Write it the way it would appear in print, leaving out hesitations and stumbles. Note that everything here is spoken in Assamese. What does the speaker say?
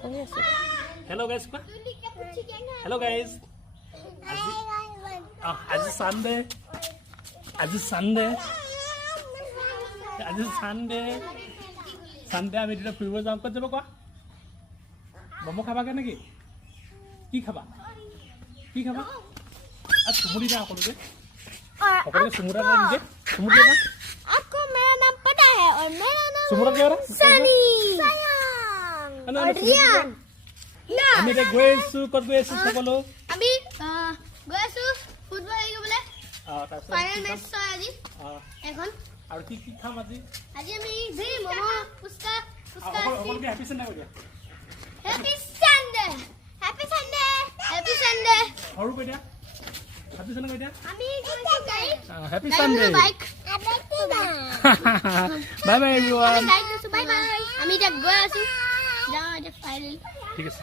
Hello guys. Hello guys. আজি Sunday. Sunday আমি দুটা ফুৰিব যাম ক'ত যাব কোৱা মমো খাবাগে নেকি কি খাবা আর सुमुरी ना সকলোকে सुमुरा ना मुझे सुमुरी ना आपको मेरा नाम पता है और मेरा नाम सुमुरा क्या रहा सनी और रियान ना আমি তে গৈছো কত গৈছো সকলো আমি গৈছো ফুটবল খেলিব বলে তাৰপিছত ফাইনাল মেচ হয় আজি এখন আৰু কি খাম আজি আমি ভি মমো পুস্কা সকলোকে হ্যাপি সানডে কৈ দিয়া হ্যাপি সানডে সৰু কৈ দিয়া হ্যাপি সানডে কৈ দিয়া আমি গৈছো গাড়ী happy Sunday bike bye bye everyone আমি গাড়ী গৈছো বাই বাই আমি এতিয়া গৈ আছো যাওঁ এতিয়া ফাইনেল ঠিক আছে